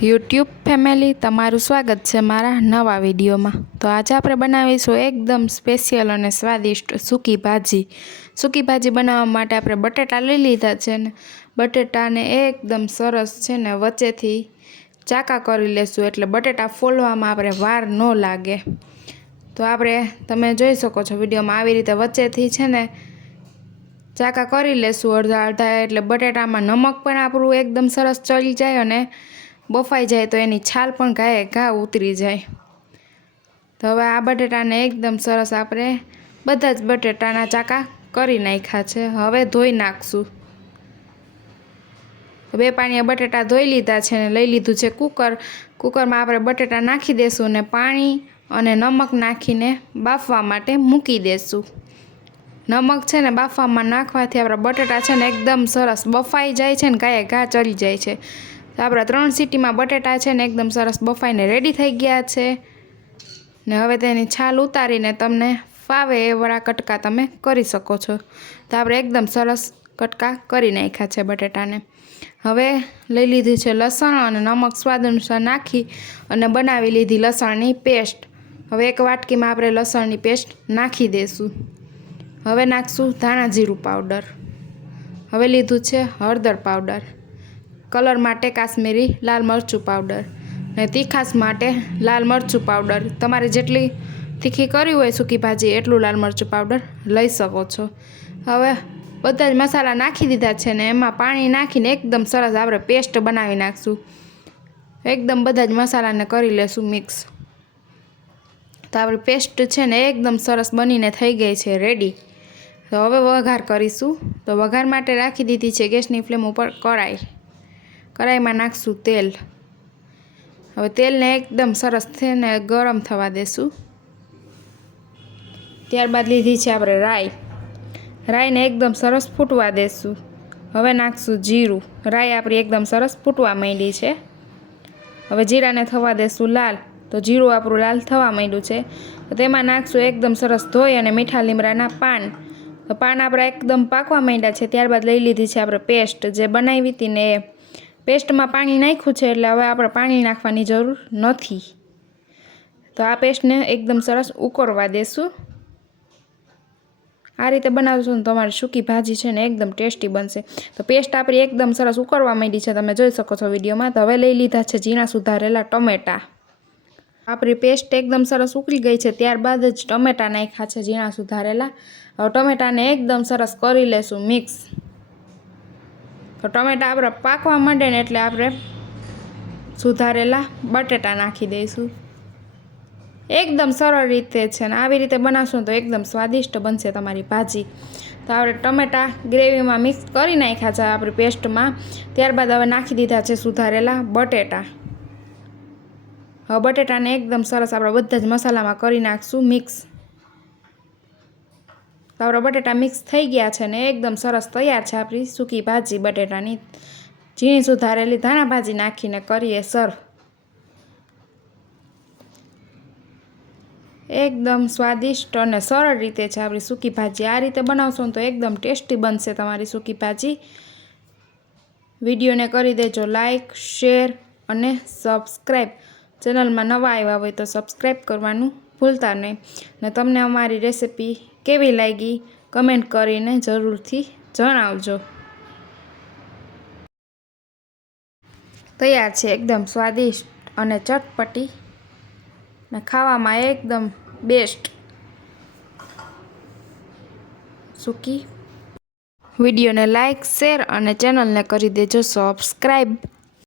YouTube family, તમારું સ્વાગત છે મારા નવા વિડીયોમાં. તો આજે આપણે બનાવીશું એકદમ સ્પેશિયલ અને સ્વાદિષ્ટ સૂકી ભાજી. સૂકી ભાજી બનાવવા માટે આપણે બટેટા લઈ લીધા છે ને, બટેટાને એકદમ સરસ છે ને, વચ્ચેથી ચાકા કરી લેશું એટલે બટેટા ફોલવામાં આપણે વાર ન લાગે. તો આપણે, તમે જોઈ શકો છો વિડીયોમાં આવી રીતે વચ્ચેથી છે ને, ચાકા કરી લેશું અડધા અડધા એટલે બટેટામાં નમક પણ આપણું એકદમ સરસ ચડી જાય અને બફાઈ જાય તો એની છાલ પણ ઘાએ ઘા ઉતરી જાય. તો હવે આ બટેટાને એકદમ સરસ આપણે બધા જ બટેટાના ચાકા કરી નાખ્યા છે. હવે ધોઈ નાખશું. બે પાણીએ બટેટા ધોઈ લીધા છે ને લઈ લીધું છે કુકર. કુકરમાં આપણે બટેટા નાખી દેશું ને પાણી અને નમક નાખીને બાફવા માટે મૂકી દેશું. નમક છે ને બાફવામાં નાખવાથી આપણા બટેટા છે ને એકદમ સરસ બફાઈ જાય છે ને ગાયે ઘા ચડી જાય છે. તો આપણા ત્રણ સીટીમાં બટેટા છે ને એકદમ સરસ બફાઈને રેડી થઈ ગયા છે. ને હવે તેની છાલ ઉતારીને તમને ફાવે એવડા કટકા તમે કરી શકો છો. તો આપણે એકદમ સરસ કટકા કરી નાખ્યા છે બટેટાને. હવે લઈ લીધી છે લસણ અને નમક સ્વાદ અનુસાર નાખી અને બનાવી લીધી લસણની પેસ્ટ. હવે એક વાટકીમાં આપણે લસણની પેસ્ટ નાખી દઈશું હવે નાખશું ધાણા જીરું પાવડર હવે લીધું છે હળદર પાવડર કલર માટે કાશ્મીરી, લાલ મરચું પાવડર ને તીખાશ માટે લાલ મરચું પાવડર તમારે જેટલી તીખી કરવી હોય સૂકી ભાજી, એટલું લાલ મરચું પાવડર લઈ શકો છો. હવે બધા જ મસાલા નાખી દીધા છે ને એમાં પાણી નાખીને એકદમ સરસ આપણે પેસ્ટ બનાવી નાખશું. એકદમ બધા જ મસાલાને કરી લેશું મિક્સ. તો આપણી પેસ્ટ છે ને એકદમ સરસ બનીને થઈ ગઈ છે રેડી તો હવે વઘાર કરીશું. તો વઘાર માટે રાખી દીધી છે ગેસની ફ્લેમ ઉપર કઢાઈ. કઢાઈમાં નાખશું તેલ. હવે તેલને એકદમ સરસ થઈને ગરમ થવા દેશું. ત્યારબાદ લીધી છે આપણે રાઈ. રાઈને એકદમ સરસ ફૂટવા દેશું. હવે નાખશું જીરું. રાઈ આપણી એકદમ સરસ ફૂટવા માંડી છે. હવે જીરાને થવા દેશું લાલ. તો જીરું આપણું લાલ થવા માંડ્યું છે. તો તેમાં નાખશું એકદમ સરસ ધોઈ અને મીઠા લીમડાના પાન. તો પાન આપણા એકદમ પાકવા માંડ્યા છે. ત્યારબાદ લઈ લીધી છે આપણે પેસ્ટ જે બનાવી હતી ને એ. પેસ્ટમાં પાણી નાખ્યું છે એટલે હવે આપણે પાણી નાખવાની જરૂર નથી. તો આ પેસ્ટને એકદમ સરસ ઉકળવા દેશું. આ રીતે બનાવશું ને તમારી સૂકી ભાજી છે ને એકદમ ટેસ્ટી બનશે. તો પેસ્ટ આપણી એકદમ સરસ ઉકળવા માંડી છે, તમે જોઈ શકો છો વિડીયોમાં. તો હવે લઈ લીધા છે ઝીણા સુધારેલા ટમેટા. આપણી પેસ્ટ એકદમ સરસ ઉકળી ગઈ છે, ત્યારબાદ જ ટમેટા નાખ્યા છે ઝીણા સુધારેલા. ટમેટાને એકદમ સરસ કરી લેશું મિક્સ. તો ટમેટા આપણે પાકવા માંડે ને એટલે આપણે સુધારેલા બટેટા નાખી દઈશું. એકદમ સરળ રીતે છે ને આવી રીતે બનાવશો તો એકદમ સ્વાદિષ્ટ બનશે તમારી ભાજી. તો આપણે ટમેટા ગ્રેવીમાં મિક્સ કરી નાખ્યા છે આપણી પેસ્ટમાં. ત્યારબાદ હવે નાખી દીધા છે સુધારેલા બટેટા. હવે બટેટાને એકદમ સરસ આપણે બધા જ મસાલામાં કરી નાખશું મિક્સ. તો બટેટા મિક્સ થઈ ગયા છે ને એકદમ સરસ તૈયાર છે આપણી સૂકી ભાજી બટેટાની. ઝીણી સુધારેલી ધાણા ભાજી નાખીને કરીએ સર્વ એકદમ સ્વાદિષ્ટ અને સરળ રીતે છે આપણી સૂકી ભાજી. આ રીતે બનાવશો તો એકદમ ટેસ્ટી બનશે તમારી સૂકી ભાજી. વિડીયોને કરી દેજો લાઈક શેર અને સબસ્ક્રાઈબ ચેનલમાં નવા આવ્યા હોય તો સબસ્ક્રાઈબ કરવાનું ભૂલતા નહીં. ને તમને અમારી રેસિપી કેવી લાગી, કમેન્ટ કરીને જરૂરથી જણાવજો. તૈયાર છે એકદમ સ્વાદિષ્ટ અને ચટપટી ને ખાવામાં એકદમ બેસ્ટ. સૂકી. વિડીયોને લાઈક, શેર અને ચેનલને કરી દેજો. સબસ્ક્રાઈબ.